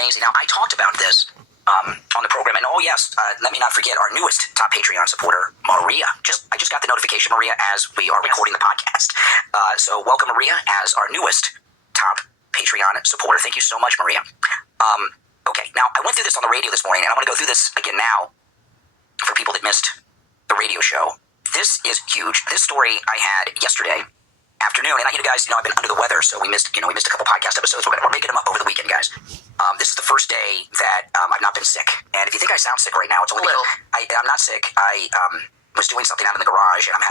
amazing. Now, I talked about this on the program, and let me not forget our newest top Patreon supporter, Maria. I just got the notification, Maria, as we are recording the podcast. So welcome, Maria, as our newest top Patreon supporter. Thank you so much, Maria. Okay, now I went through this on the radio this morning, and I'm going to go through this again now for people that missed the radio show. This is huge. This story I had yesterday afternoon, and you guys, I've been under the weather, so we missed a couple podcast episodes. We're making them up over the weekend, guys. This is the first day that I've not been sick, and if you think I sound sick right now, it's only because I'm not sick. I was doing something out in the garage, and I'm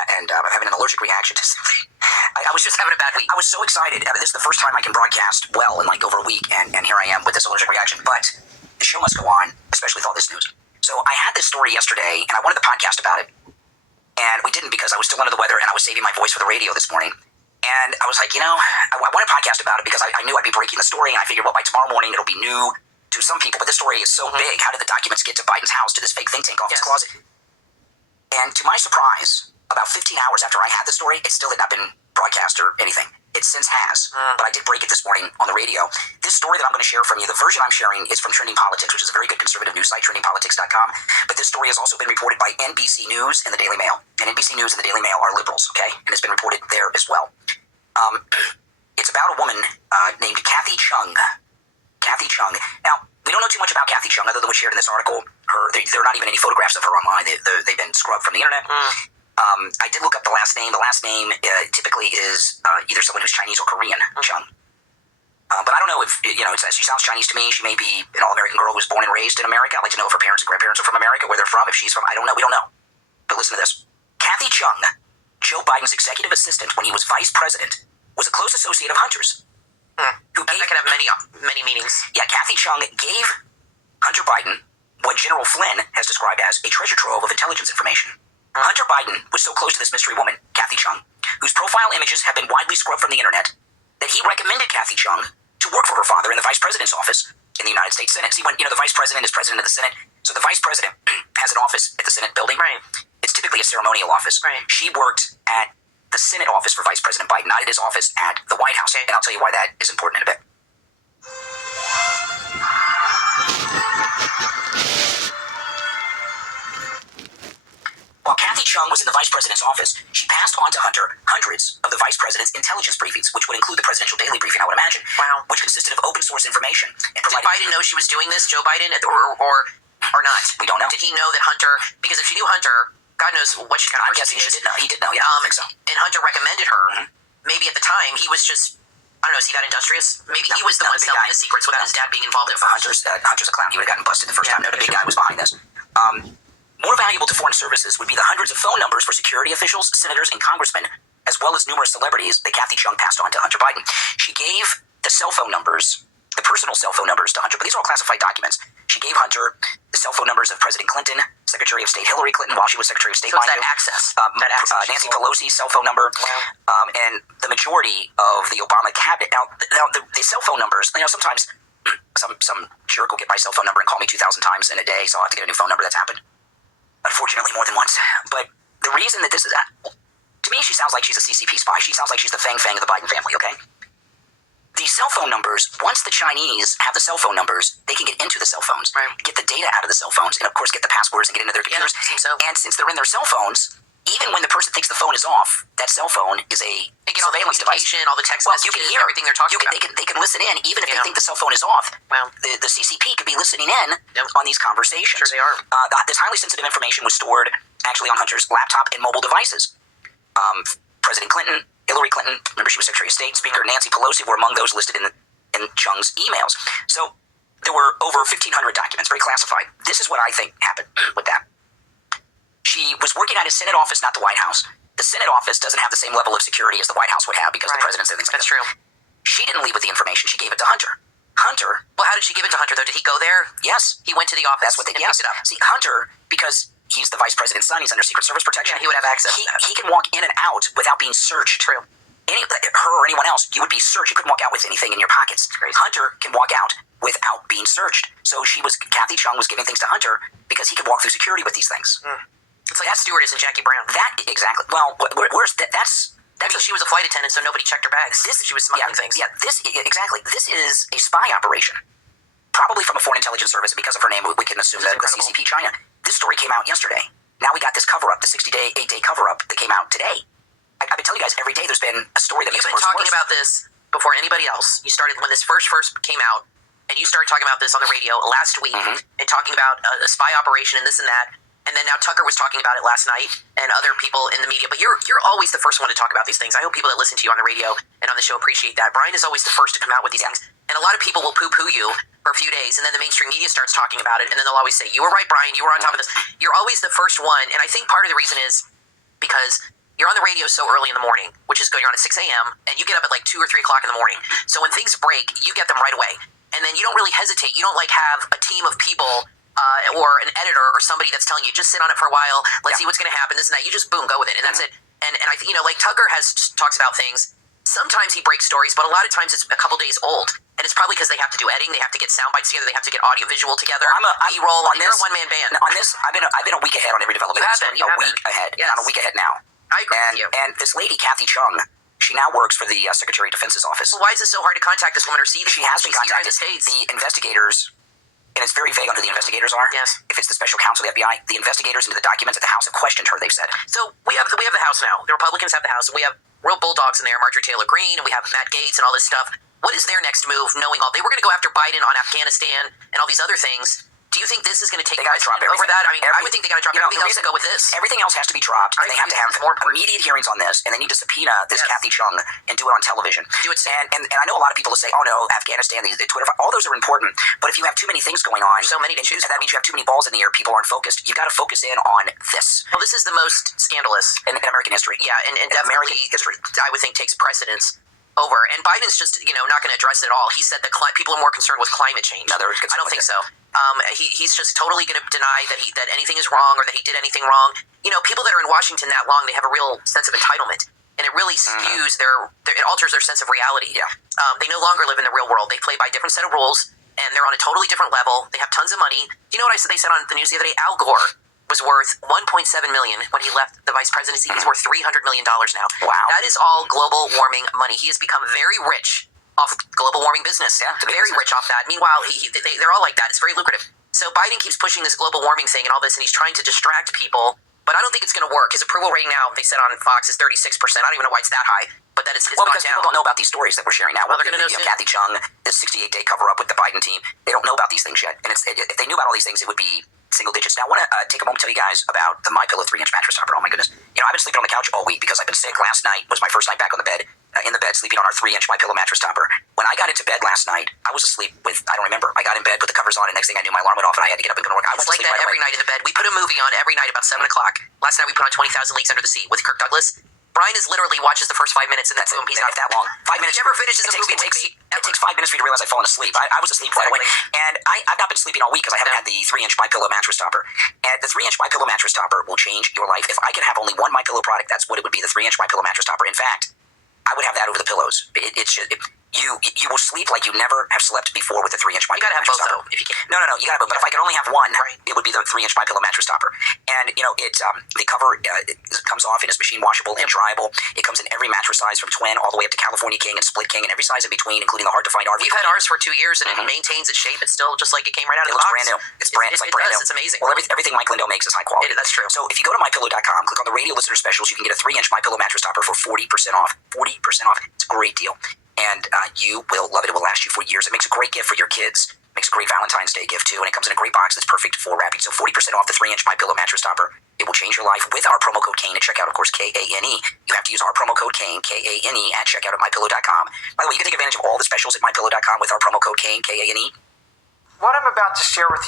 having an allergic reaction to something. I was just having a bad week. I was so excited. This is the first time I can broadcast well in like over a week, and here I am with this allergic reaction. But the show must go on, especially with all this news. So I had this story yesterday, and I wanted to podcast about it, and we didn't because I was still under the weather, and I was saving my voice for the radio this morning. And I was like, I want to podcast about it because I knew I'd be breaking the story, and I figured, well, by tomorrow morning, it'll be new to some people. But this story is so big. How did the documents get to Biden's house, to this fake think tank office closet? And to my surprise, about 15 hours after I had the story, it still had not been broadcast or anything. It since has, but I did break it this morning on the radio. This story that I'm going to share from you, the version I'm sharing is from Trending Politics, which is a very good conservative news site, trendingpolitics.com. But this story has also been reported by NBC News and the Daily Mail. And NBC News and the Daily Mail are liberals, okay? And it's been reported there as well. It's about a woman named Kathy Chung. Kathy Chung. Now, we don't know too much about Kathy Chung other than what's shared in this article. There are not even any photographs of her online. They've been scrubbed from the internet. I did look up the last name. The last name typically is either someone who's Chinese or Korean, Chung. But I don't know if, she sounds Chinese to me. She may be an all-American girl who was born and raised in America. I'd like to know if her parents and grandparents are from America, where they're from, if she's from, I don't know. We don't know. But listen to this. Kathy Chung, Joe Biden's executive assistant when he was vice president, was a close associate of Hunter's. That could have many meanings. Yeah, Kathy Chung gave Hunter Biden what General Flynn has described as a treasure trove of intelligence information. Hunter Biden was so close to this mystery woman, Kathy Chung, whose profile images have been widely scrubbed from the internet, that he recommended Kathy Chung to work for her father in the vice president's office in the United States Senate. See, when the vice president is president of the Senate, so the vice president has an office at the Senate building. Right. It's typically a ceremonial office. Right. She worked at the Senate office for Vice President Biden, not at his office at the White House. Okay. And I'll tell you why that is important in a bit. While Kathy Chung was in the vice president's office, she passed on to Hunter hundreds of the vice president's intelligence briefings, which would include the presidential daily briefing, I would imagine. Wow. Which consisted of open source information. And did Biden know she was doing this, Joe Biden, or not? We don't know. Did he know that Hunter, because if she knew Hunter, God knows what she kind of person he did know. He did know, yeah. I think so. And Hunter recommended her. Maybe at the time, he was just, I don't know, is he that industrious? Maybe he was the one selling the secrets without his dad being involved in it. Hunter's a clown. He would have gotten busted the first time. No, the big guy was behind this. More valuable to foreign services would be the hundreds of phone numbers for security officials, senators, and congressmen, as well as numerous celebrities that Kathy Chung passed on to Hunter Biden. She gave the cell phone numbers, the personal cell phone numbers to Hunter, but these are all classified documents. She gave Hunter the cell phone numbers of President Clinton, Secretary of State Hillary Clinton while she was Secretary of State. So it's that access. Nancy Pelosi's cell phone number, and the majority of the Obama cabinet. Now the cell phone numbers, sometimes some jerk will get my cell phone number and call me 2,000 times in a day, so I'll have to get a new phone number. That's happened. Unfortunately, more than once. But the reason that this is, to me, she sounds like she's a CCP spy. She sounds like she's the Fang of the Biden family, okay? These cell phone numbers, once the Chinese have the cell phone numbers, they can get into the cell phones, get the data out of the cell phones, and of course get the passwords and get into their computers. Yeah, seems so. And since they're in their cell phones, even when the person thinks the phone is off, that cell phone is a surveillance device. All the text messages, you can hear everything they're talking about. They can listen in, even if they think the cell phone is off. Wow. The CCP could be listening in on these conversations. Sure they are. This highly sensitive information was stored actually on Hunter's laptop and mobile devices. President Clinton, Hillary Clinton, remember she was Secretary of State, Speaker Nancy Pelosi were among those listed in Chung's emails. So there were over 1,500 documents, very classified. This is what I think happened with that. She was working at his Senate office, not the White House. The Senate office doesn't have the same level of security as the White House would have because the president's and things like that. That's true. She didn't leave with the information. She gave it to Hunter. Well, how did she give it to Hunter, though? Did he go there? Yes. He went to the office. That's what they picked it up. See, Hunter, because he's the vice president's son, he's under Secret Service protection. Yeah, he would have access. He can walk in and out without being searched. True. Her or anyone else, you would be searched. You couldn't walk out with anything in your pockets. Hunter can walk out without being searched. So Kathy Chung was giving things to Hunter because he could walk through security with these things. It's like that stewardess and Jackie Brown. Exactly. Well, where's that? She was a flight attendant, so nobody checked her bags. She was smuggling things. Yeah, exactly. This is a spy operation. probably from a foreign intelligence service, and because of her name, we can assume that the CCP China. This story came out yesterday. Now we got this cover-up, the 8-day cover-up that came out today. I've been telling you guys every day there's been a story that makes it worse. You've been talking about this before anybody else. You started when this first came out, and you started talking about this on the radio last week and talking about a spy operation and this and that. And then now Tucker was talking about it last night and other people in the media. But you're always the first one to talk about these things. I hope people that listen to you on the radio and on the show appreciate that. Brian is always the first to come out with these things. And a lot of people will poo-poo you for a few days, and then the mainstream media starts talking about it, and then they'll always say, you were right, Brian, you were on top of this. You're always the first one. And I think part of the reason is because you're on the radio so early in the morning, which is good. You're on at 6 a.m., and you get up at like 2 or 3 o'clock in the morning. So when things break, you get them right away. And then you don't really hesitate. You don't like have a team of people or an editor or somebody that's telling you, just sit on it for a while, let's see what's going to happen, this and that. You just, boom, go with it, and that's it. And I think, like Tucker talks about things. Sometimes he breaks stories, but a lot of times it's a couple days old. And it's probably because they have to do editing, they have to get sound bites together, they have to get audio visual together. B-roll. You're a one-man band. On this, I've been a week ahead on every development. You have been. A week ahead. Yes. And I'm a week ahead now. I agree with you. And this lady, Kathy Chung, she now works for the Secretary of Defense's office. Well, why is it so hard to contact this woman or see this She woman? has been She's here in contacted. the States. The investigators, and it's very vague on who the investigators are. Yes. If it's the special counsel of the FBI, the investigators into the documents at the House have questioned her, they've said. So we have the House now. The Republicans have the House. We have real bulldogs in there, Marjorie Taylor Greene, and we have Matt Gaetz and all this stuff. What is their next move, knowing all they were going to go after Biden on Afghanistan and all these other things? Do you think this is going to take precedent over that? I mean, I would think they got to drop everything else to go with this. Everything else has to be dropped, and they have to have immediate hearings on this, and they need to subpoena this Kathy Chung and do it on television. Do it soon. And I know a lot of people will say, oh no, Afghanistan, the Twitter, all those are important, but if you have too many things going on, so many to choose that means you have too many balls in the air, people aren't focused. You've got to focus in on this. Well, this is the most scandalous in American history. Yeah, and definitely, American history, I would think, takes precedence over. And Biden's just, not going to address it all. He said that people are more concerned with climate change. No, I don't think so. He's just totally going to deny that anything is wrong or that he did anything wrong. People that are in Washington that long, they have a real sense of entitlement, and it really skews it alters their sense of reality. Yeah. They no longer live in the real world. They play by a different set of rules, and they're on a totally different level. They have tons of money. Do you know what they said on the news the other day? Al Gore was worth $1.7 million when he left the vice presidency. He's worth $300 million now. Wow. That is all global warming money. He has become very rich off global warming business. Yeah, very rich off that. Meanwhile, they're all like that. It's very lucrative. So Biden keeps pushing this global warming thing and all this, and he's trying to distract people. But I don't think it's going to work. His approval rating now, they said on Fox, is 36%. I don't even know why it's that high, but that it's well, gone because down. people don't know about these stories that we're sharing now. Well, they're going to know soon. Kathy Chung, this 68-day cover-up with the Biden team, they don't know about these things yet. And if they knew about all these things, it would be single digits. Now, I want to take a moment to tell you guys about the MyPillow 3-inch mattress topper. Oh, my goodness. I've been sleeping on the couch all week because I've been sick. Last night was my first night back on the bed, in the bed, sleeping on our 3-inch MyPillow mattress topper. When I got into bed last night, I was asleep with, I don't remember, I got in bed, put the covers on, and next thing I knew, my alarm went off, and I had to get up and go to work. It's like that every night in the bed. We put a movie on every night about 7 o'clock. Last night we put on 20,000 Leagues Under the Sea with Kirk Douglas. Brian is literally watches the first 5 minutes and then boom, he's not that long. 5 minutes. He never finishes a movie. It takes 5 minutes for you to realize I've fallen asleep. I was asleep right away. And I've not been sleeping all week because I haven't had the 3-inch MyPillow mattress topper. And the 3-inch MyPillow mattress topper will change your life. If I could have only one MyPillow product, that's what it would be, the 3-inch MyPillow mattress topper. In fact, I would have that over the pillows. You will sleep like you never have slept before with the 3-inch MyPillow. You gotta have both though, if you can. No, you gotta have both. But if I could only have one, it would be the 3-inch MyPillow mattress topper. And the cover it comes off and is machine washable and dryable. It comes in every mattress size from twin all the way up to California King and Split King and every size in between, including the hard to find RV. We've had ours for 2 years and it maintains its shape. It's still just like it came right out of the box. It looks brand new. It's brand new. It's amazing. Well, everything Mike Lindell makes is high quality. That's true. So if you go to mypillow.com, click on the radio listener specials, you can get a 3-inch MyPillow mattress topper for 40% off. 40% off. It's a great deal. And you will love it. It will last you for years. It makes a great gift for your kids. Makes a great Valentine's Day gift, too. And it comes in a great box that's perfect for wrapping. So 40% off the 3-inch MyPillow mattress topper. It will change your life with our promo code KANE at checkout. Of course, KANE. You have to use our promo code KANE, KANE, at checkout at mypillow.com. By the way, you can take advantage of all the specials at mypillow.com with our promo code KANE, KANE. What I'm about to share with you